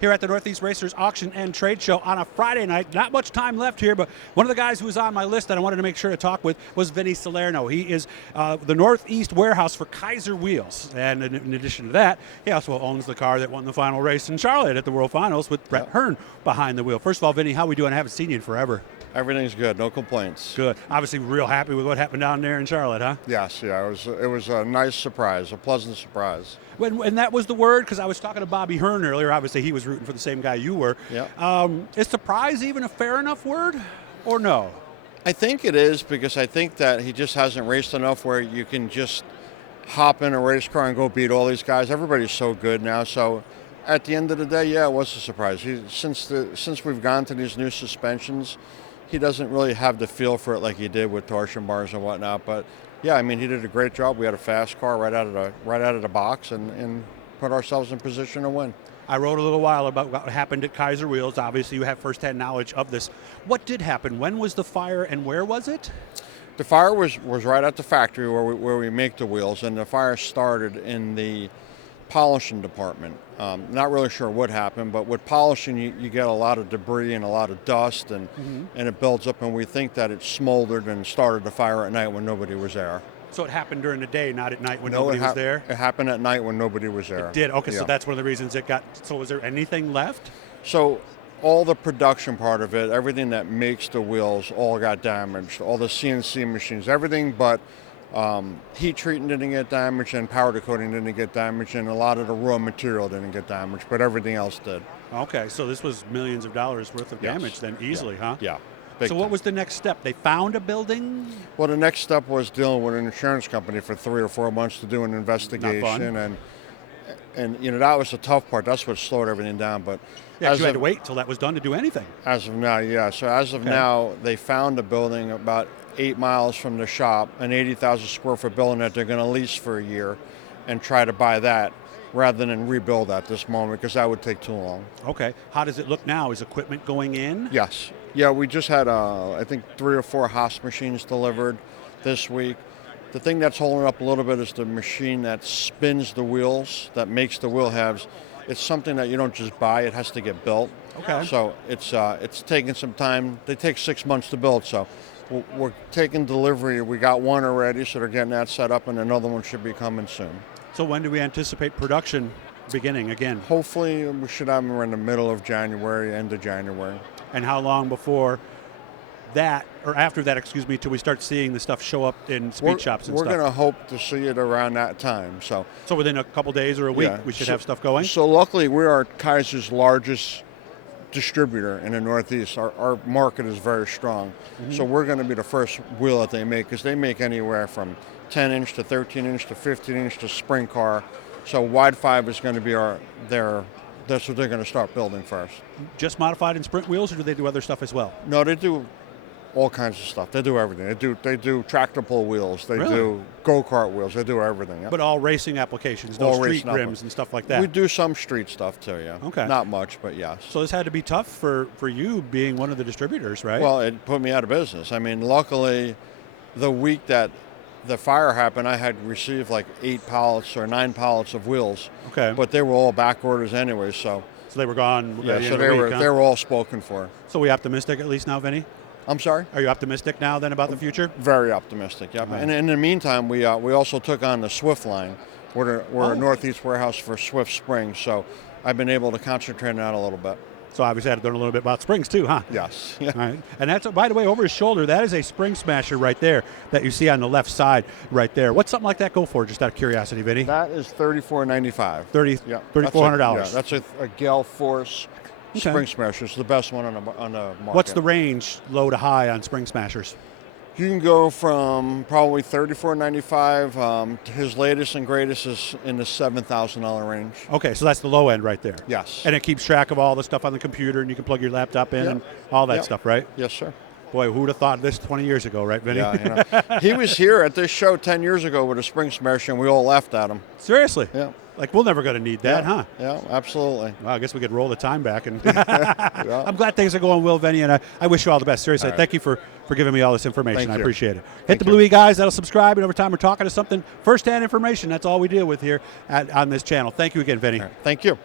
here at the Northeast Racers Auction and Trade Show on a Friday night. Not much time left here, but one of the guys who was on my list that I wanted to make sure to talk with was Vinny Salerno. He is the Northeast warehouse for Keizers wheels. And in addition to that, he also owns the car that won the final race in Charlotte at the World Finals with Brett Hearn behind the wheel. First of all, Vinny, how are we doing? I haven't seen you in forever. Everything's good, no complaints. Good. Obviously, real happy with what happened down there in Charlotte, huh? Yes, yeah, it was a nice surprise, a pleasant surprise. And that was the word, because I was talking to Bobby Hearn earlier. Obviously, he was rooting for the same guy you were. Yeah. Is surprise even a fair enough word, or no? I think it is, because I think that he just hasn't raced enough where you can just hop in a race car and go beat all these guys. Everybody's so good now, so at the end of the day, yeah, it was a surprise. Since we've gone to these new suspensions, he doesn't really have the feel for it like he did with torsion bars and whatnot. But yeah, I mean, he did a great job. We had a fast car right out of the box and put ourselves in position to win. I wrote a little while about what happened at Keizers Wheels. Obviously, you have firsthand knowledge of this. What did happen? When was the fire, and where was it? The fire was right at the factory where we make the wheels, and the fire started in the polishing department. Not really sure what happened, but with polishing you get a lot of debris and a lot of dust, and it builds up, and we think that it smoldered and started the fire at night when nobody was there. So it happened during the day, not at night when nobody was there? It happened at night when nobody was there. It did? Okay, yeah. So that's one of the reasons it got... So was there anything left? So all the production part of it, everything that makes the wheels, all got damaged. All the CNC machines, everything but heat treating didn't get damaged, and powder coating didn't get damaged, and a lot of the raw material didn't get damaged, but everything else did. Okay, so this was millions of dollars worth of damage then, easily, huh? Yeah. So what was the next step? They found a building? Well, the next step was dealing with an insurance company for 3 or 4 months to do an investigation, and you know, that was the tough part. That's what slowed everything down. But yeah, you had to wait until that was done to do anything. As of now, yeah. So as of now, they found a building about 8 miles from the shop, an 80,000 square foot building that they're going to lease for a year, and try to buy that rather than rebuild at this moment, because that would take too long. Okay. How does it look now? Is equipment going in? Yes. Yeah, we just had, I think, 3 or 4 Haas machines delivered this week. The thing that's holding up a little bit is the machine that spins the wheels, that makes the wheel halves. It's something that you don't just buy, it has to get built. Okay. So it's taking some time. They take 6 months to build, so we're taking delivery. We got one already, so they're getting that set up, and another one should be coming soon. So when do we anticipate production beginning again? Hopefully we should have them in the middle of January, end of January. And how long before that, or after that, excuse me, till we start seeing the stuff show up in speed shops and we're stuff? We're going to hope to see it around that time. So within a couple days or a week, we should have stuff going? So luckily, we are Keizers' largest distributor in the Northeast. Our market is very strong. So we're going to be the first wheel that they make, because they make anywhere from 10-inch to 13-inch to 15-inch to sprint car. So wide 5 is going to be that's what they're going to start building first. Just modified in sprint wheels, or do they do other stuff as well? No, they do all kinds of stuff. They do everything. They do tractor pull wheels. They do go-kart wheels. They do everything. Yep. But all racing applications, no street rims and stuff like that? We do some street stuff too, yeah. Okay. Not much, but yes. So this had to be tough for you being one of the distributors, right? Well, it put me out of business. I mean, luckily, the week that the fire happened, I had received like 8 pallets or 9 pallets of wheels. Okay. But they were all back orders anyway, so they were gone. Yeah, so they were all spoken for. So we optimistic at least now, Vinny? I'm sorry? Are you optimistic now then about the future? Very optimistic, yeah. Right. And in the meantime, we also took on the Swift line. We're a Northeast warehouse for Swift Springs, so I've been able to concentrate on that a little bit. So obviously I had to learn a little bit about springs too, huh? Yes. Yeah. All right. And that's, by the way, over his shoulder, that is a spring smasher right there that you see on the left side right there. What's something like that go for, just out of curiosity, Vinny? That is $34.95. $3,400. Yeah, that's a Gale Force spring smasher. It's the best one on the market. What's the range, low to high, on spring smashers? You can go from probably $34.95. His latest and greatest is in the $7,000 range. Okay, so that's the low end right there. Yes. And it keeps track of all the stuff on the computer, and you can plug your laptop in and all that stuff, right? Yes, sir. Boy, who would have thought this 20 years ago, right, Vinny? Yeah, you know. He was here at this show 10 years ago with a spring smasher, and we all laughed at him. Seriously? Yeah. Like, we're never going to need that, huh? Yeah, absolutely. Well, I guess we could roll the time back. And I'm glad things are going well, Vinny, and I wish you all the best. Seriously, thank you for giving me all this information. I appreciate it. Hit the Blue E, guys. That'll subscribe, and over time we're talking to something, first-hand information. That's all we deal with here on this channel. Thank you again, Vinny. Thank you.